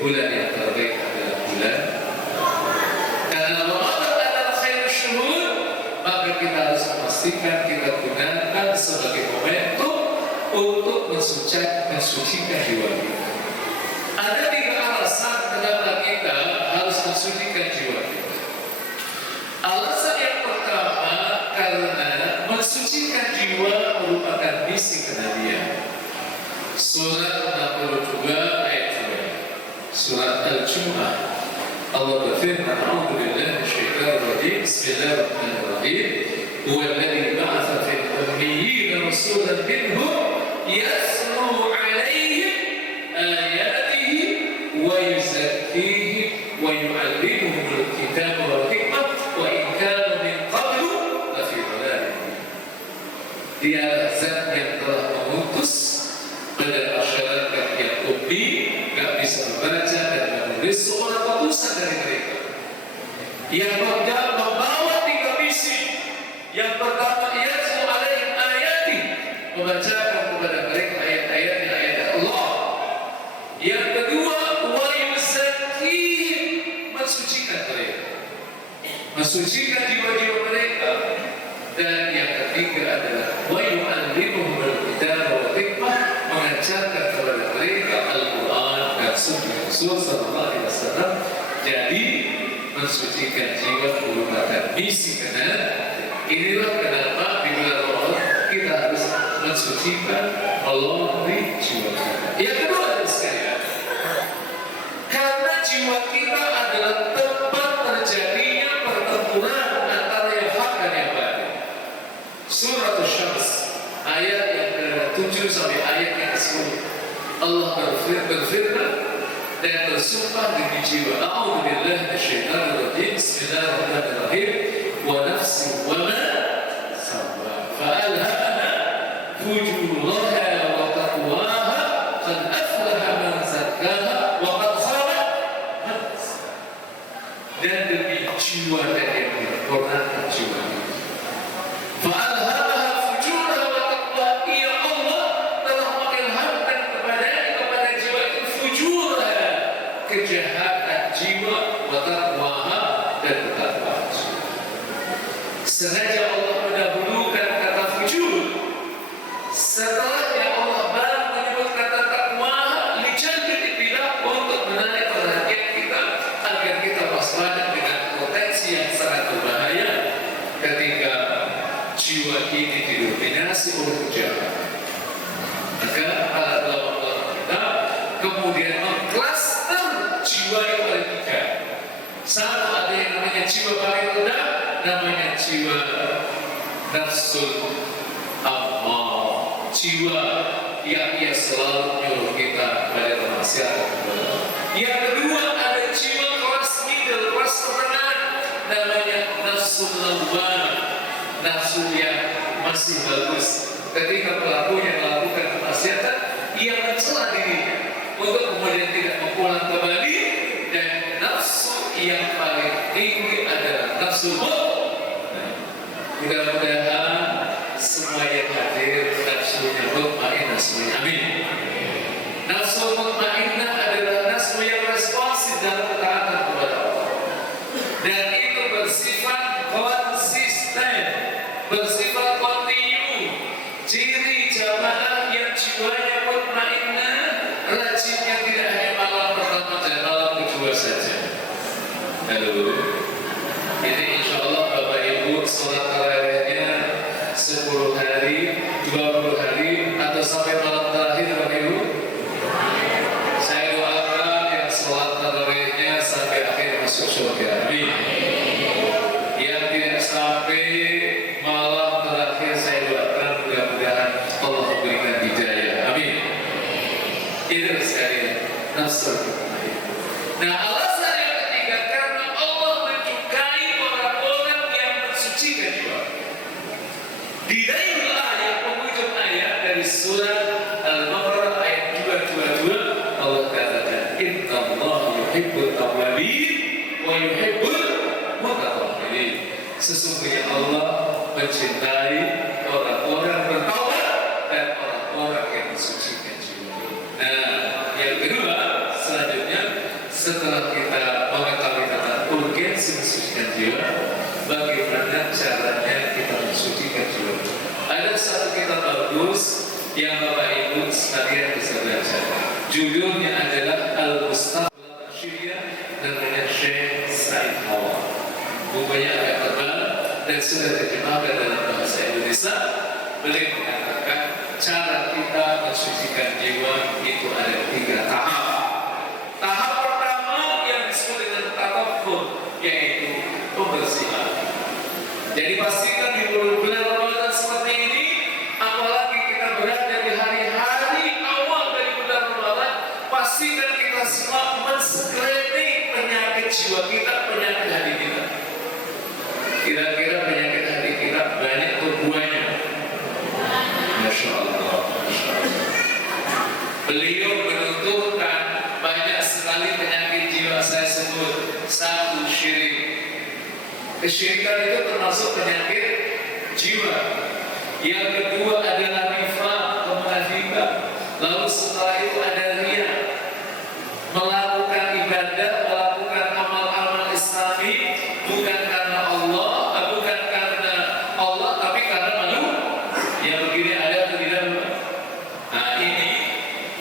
bulan yang terbaik adalah bulan. Karena Ramadan adalah khairul syuhur, maka kita harus memastikan kita gunakan sebagai momentum untuk mensucikan jiwa kita. Ada 3 alasan kenapa kita harus mensucikan jiwa kita. Alasan yang pertama, karena mensucikan jiwa merupakan misi kenabian. Surat 62 ayat 2, Surat Al-Jumu'ah, Allah berfirman, A'udzu billahi minasyaitonir rajim, Bismillahirrahmanirrahim, Huwallazi ba'atsa fil ummiyyin rasulan minhum yatlu 'alaihim ayatihi wa yuzakkihim wa yu'allimuhumul kitaba wal hikmah wa in kanu min qablu lafi dhalalin mubin. Dialah Zat yang telah mengutus pada masyarakat yang ummi, gak bisa membaca dan menulis, seorang utusan dari mereka yang membawa 3 misi. Yang pertama, yatlu 'alaihim ayati, membacakan kepada mereka ayat-ayatnya, ayat Allah. Yang kedua, wa yuzakkihim, mensucikan mereka, mensucikan jiwa-jiwa mereka. Dan yang ketiga adalah wa yu'allimuhumul kitaba wal hikmah, mengajarkan kepada mereka Al-Quran dan Sunnah Rasul sallallahu alaihi wasallam. Jadi mensucikan jiwa merupakan misi kenabian. Inilah kenapa di bulan Ramadan kita harus mensucikan melalui jiwa kita. Yang kedua sekalian, karena jiwa kita adalah tempat terjadinya pertempuran antara yang hak dan yang batil. Surat Asy-Syams ayat yang ke-7 sampai ayat yang ke-10, Allah berfirman dan bersumpah demi jiwa. A'udzu billahi minasyaitonir rajim. Bismillahirrahmanirrahim. Wa nafsin wa ma sawwaha fa'alhamaha fujuraha wa taqwaha qad aflaha man zakkaha wa qad khaba man dassaha. Dan demi jiwa dan yang menyempurnakan jiwa itu. Fa'alhamaha fujuraha wa taqwaha. Ya Allah telah mengilhamkan kepada jiwa itu fujuraha, kejahatan jiwa, wa taqwaha, dan ketakwaan jiwa. Sengaja Allah mendahulukan kata fujur, setelahnya Allah baru menyebut kata takwa, lijalbi bila untuk menarik perhatian kita agar kita waspada dengan potensi yang sangat berbahaya ketika jiwa ini didominasi oleh kejahatan. Maka para ulama kita kemudian mengklaster jiwa itu ada 3. Satu, ada yang namanya jiwa paling rendah, namanya jiwa nafsul ammar, jiwa yang ia selalu menyuruh kita pada kemaksiatan. Yang kedua, ada jiwa kelas middle, kelas pertengahan, namanya nafsul lawwamah, nafsu yang masih bagus. Ketika pelakunya melakukan kemaksiatan, ia mencela dirinya untuk kemudian tidak mengulang kembali. Dan nafsu yang paling tinggi adalah nafsu mutmainnah. Mudah-mudahan semua yang hadir nafsunya mutmainnah semuanya. Amin. Nafsu mutmainnah adalah nafsu yang responsif dalam ketaatan kepada Allah, dan itu bersifat konsisten, bersifat kontinu. Ciri jamaah yang jiwanya mutmainnah, rajinnya tidak hanya malam pertama dan malam kedua saja. Halo, ini insya Allah Bapak Ibu sholat tarawihnya Sesungguhnya Allah mencintai orang-orang bertaubat dan orang-orang yang mensucikan jiwa. Nah, yang kedua, selanjutnya setelah kita mengetahui tentang urgensi mensucikan jiwa, bagaimana caranya kita mensucikan jiwa? Ada satu kitab bagus yang Bapak Ibu sekalian bisa baca. Judulnya adalah Al-Mustaqbal Syiriah dengan Syekh Said Hawa. Bukunya agak tebal dan sudah terjemahkan dalam bahasa Indonesia. Beliau mengatakan cara kita mensucikan jiwa itu ada 3 tahap. Tahap pertama yang disebut dengan tatahur, yaitu pembersihan. Jadi pastikan di bulan Ramadan seperti ini, apalagi kita berada di hari-hari awal dari bulan Ramadan, pastikan kita semua men-screening penyakit jiwa kita, penyakit hati kita. Kira-kira penyakit hati kita banyak buahnya. Masya Allah. Beliau menunturkan banyak sekali penyakit jiwa. Saya sebut 1, syirik. Kesyirikan itu termasuk penyakit jiwa. Yang kedua adalah nifaq, kemunafikan. Lalu setelah itu ada riya, melakukan ibadah, melakukan amal-amal Islami bukan karena Allah, bukan karena Allah, tapi karena malu. Yang begini ada atau tidak? Nah, ini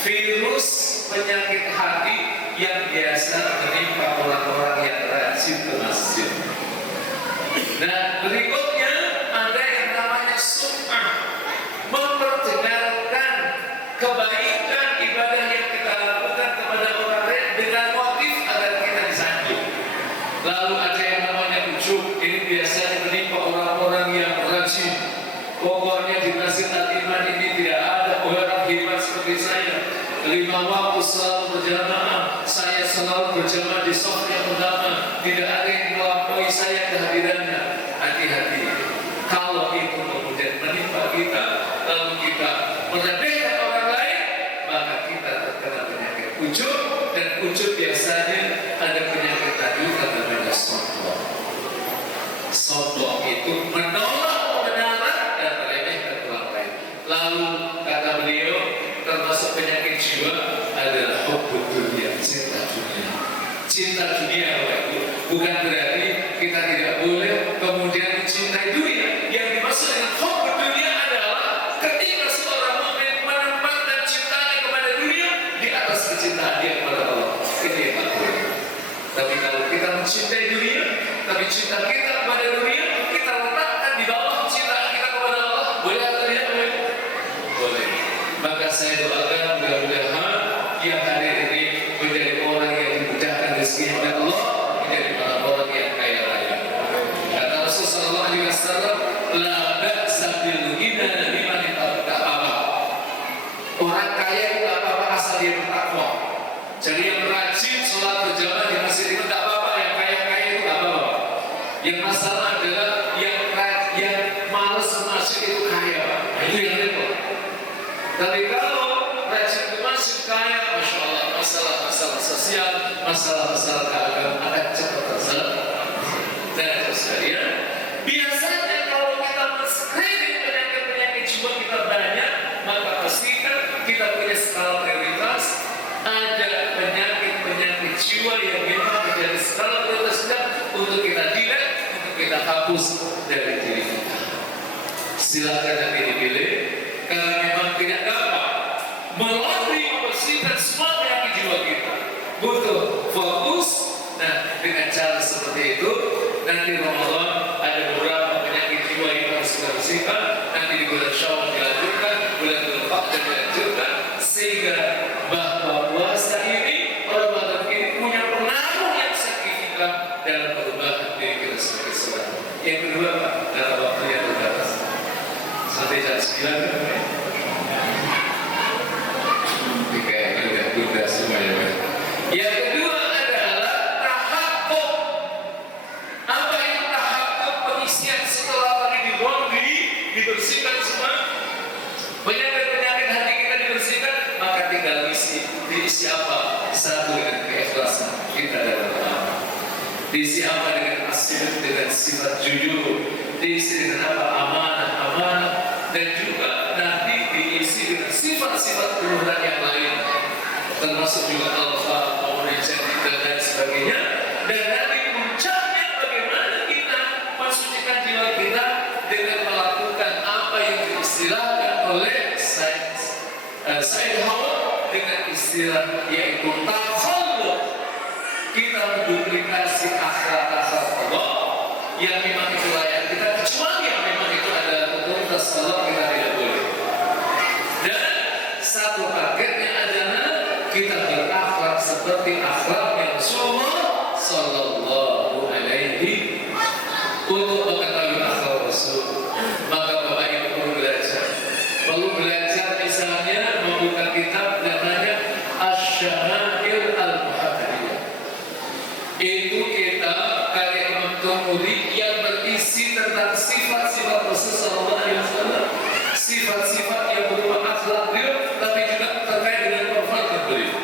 virus penyakit hati yang biasa menimpa orang-orang yang rajin ke masjid. Nah, berikutnya ada yang namanya sum'ah, memperdengarkan kebaikan ibadah yang kita lakukan kepada orang lain dengan motif agar kita disanjung. Lalu ada yang namanya ujub, ini biasanya menimpa orang-orang yang rajin. Pokoknya di Masjid Al-Iman ini tidak ada orang hebat seperti saya. 5 waktu selalu berjamaah, saya selalu berjamaah di shaf yang utama. Tidak ada yang melampaui saya kehadirannya. Hati-hati, kalau itu kemudian menimpa kita, lalu kita meremehkan orang lain, maka kita terkena penyakit ujub. Dan ujub biasanya ada penyakit tadi namanya sombong. Sombong itu menolak kebenaran dan meremehkan orang lain. Lalu kata beliau, termasuk penyakit jiwa adalah hubbud dunia, cinta dunia. Cinta dunia itu bukan berarti kita tidak boleh kemudian mencintai dunia. Yang dimaksud dengan hubbud dunia adalah ketika seorang mukmin menempatkan cintanya kepada dunia di atas kecintaan dia kepada Allah. Itu yang tak boleh. Tapi kalau kita mencintai dunia, tapi cinta kita kepada dunia kita letakkan di bawah cintaan kita kepada Allah, boleh atau tidak boleh? Boleh. Maka saya doakan mudah-mudahan yang hadir ini menjadi orang yang dimudahkan rezekinya oleh Allah, menjadi orang yang kaya raya. Kata Rasulullah SAW, la ba'sa bil ghina liman ittaqwa. Orang kaya itu apa-apa asal dia bertakwa. Jadi yang rajin sholat berjamaah di masjid itu tak apa-apa, yang kaya-kaya itu tak apa-apa. Yang masalah adalah yang malas ke masjid itu kaya. Itu yang repot. Tapi kalau rajin ke masjid kaya, Masya Allah, masalah-masalah sosial, masalah-masalah keagamaan akan cepat terselesaikan. Dan terus sekalian, biasanya kalau kita men-screening penyakit-penyakit jiwa kita banyak, maka pastikan kita punya skala prioritas. Ada penyakit-penyakit jiwa yang memang menjadi skala prioritas untuk kita delete, untuk kita hapus dari diri kita. Silakan nanti dipilih, karena memang tidak dapat melalui membersihkan semua penyakit jiwa kita. Butuh fokus. Nah, dengan cara seperti itu, nanti Ramadan ada beberapa penyakit jiwa yang harus kita bersihkan. Nanti di bulan Syawal dilanjutkan, bulan Dzulqa'dah dilanjutkan, sehingga bahwa puasa ini, Ramadan ini punya pengaruh yang signifikan dalam perubahan diri kita sebagai seorang. Yang kedua, dalam waktu yang terbatas sampai jam 9. Kayaknya udah bunda semuanya. Yang kedua adalah tahakkuk. Apa itu tahakkuk? Pengisian setelah tadi dibersihkan semua penyakit-penyakit hati kita dibersihkan, maka tinggal diisi apa? Satu, dengan keikhlasan kita dalam beramal. Diisi apa? Dengan asyik, dengan sifat jujur. diisi dengan apa? Amanah, dan juga nanti diisi dengan sifat-sifat keluhuran yang lain, termasuk juga alfa, kemudian dan lain sebagainya. Dan nanti puncaknya bagaimana kita mensucikan jiwa kita dengan melakukan apa yang diistilahkan oleh Said Hawa dengan istilah yaitu takhalluk. Kita menduplikasi akhlak-akhlak Allah yang memang itu layak kita, kecuali yang memang itu adalah otoritas Allah, kita tidak boleh. Dan satu paketnya adalah kita berakhlak seperti akhlaknya Rasulullah Sallallahu Alaihi. Untuk mengetahui akhlak Rasul, maka Bapak Ibu perlu belajar misalnya membuka kitab namanya Asy-Syama'il Al-Muhammadiyah. Itu kita karya Imam Tirmidzi yang berisi tentang sifat-sifat Rasul Sallallahu Alaihi Wasallam, sifat-sifat yang berupa akhlak beliau, tapi juga terkait dengan perbuatan beliau.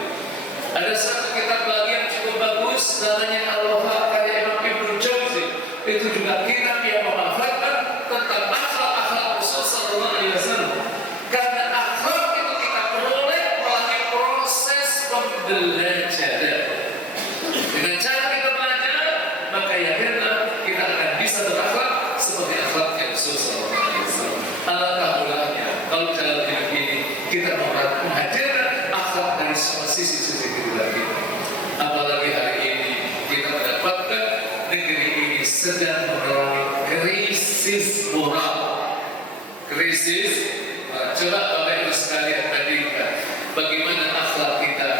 Ada satu kitab lagi yang cukup bagus namanya Al-Wafa karya Imam Ibnu Jauzi. Itu juga kitab yang memaparkan tentang akhlak-akhlak Rasul Sallallahu Alaihi Wasallam. Karena akhlak itu kita peroleh melalui proses pembelajaran. Dengan cara kita belajar, maka yakinlah kita akan bisa berakhlak seperti akhlaknya Rasul Sallallahu Alaihi Wasallam. Alangkah mulanya kalau dalam hidup ini kita menghadirkan akhlak dari semua sisi-sisi kehidupan kita. Apalagi hari ini kita mendapatkan negeri ini sedang mengalami krisis moral. Krisis. Coba Bapak Ibu sekalian bandingkan bagaimana akhlak kita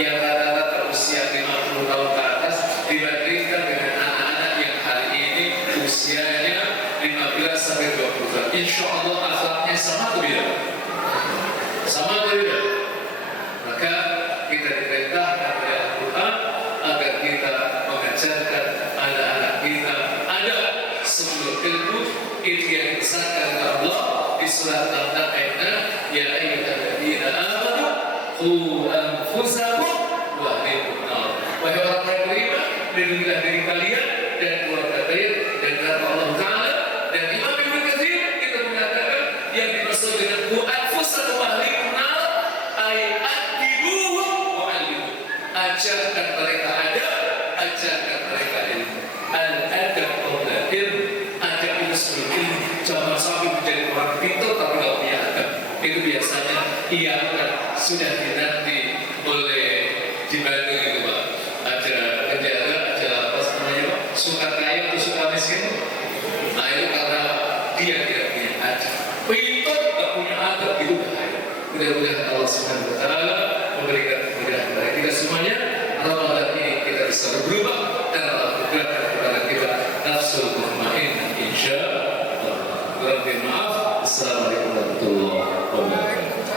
yang rata-rata usia 50 tahun ke atas dibandingkan dengan anak-anak yang hari ini usianya 15 sampai 20 tahun. Insya Allah akhlaknya sama atau beda? Sama atau beda? Maka kita diperintahkan oleh Al-Quran agar kita mengajarkan anak-anak kita ada sebelum ilmu itu yang disahkan oleh Allah di surat Al-Baqarah ayat 6, ya ayyuhalladzina amanu qu anfusakum wa ahlikum nar. Wahai orang yang beriman, lindungilah diri kalian dan keluarga kalian dari neraka Allah Taala. Dan Imam Ibnu Katsir itu mengatakan yang dimaksud dengan qu anfusakum wa ahlikum nar ay adibuhum wa alimuhum. Ajarkan mereka adab, ajarkan mereka ilmu. Al-adab qabla ilmu. Adab itu sebelum ilmu. Jangan sampai menjadi orang pintar tapi tidak punya adab. Itu biasanya ia sudah dinanti oleh di Bandung itu Pak. Ada penjara, ada apa namanya Pak? Suka kaya atau suka miskin? Nah itu karena dia tidak punya adab. Pintar tidak punya adab itu bahaya. Mudah-mudahan Allah Subhanahu Wa Taala memberikan kemudahan kepada kita semuanya. Ramadan ini kita bisa berubah dan Allah berikan kepada kita nafsul mutmainnah insyaallah. Maaf. Assalamualaikum warahmatullahi wabarakatuh.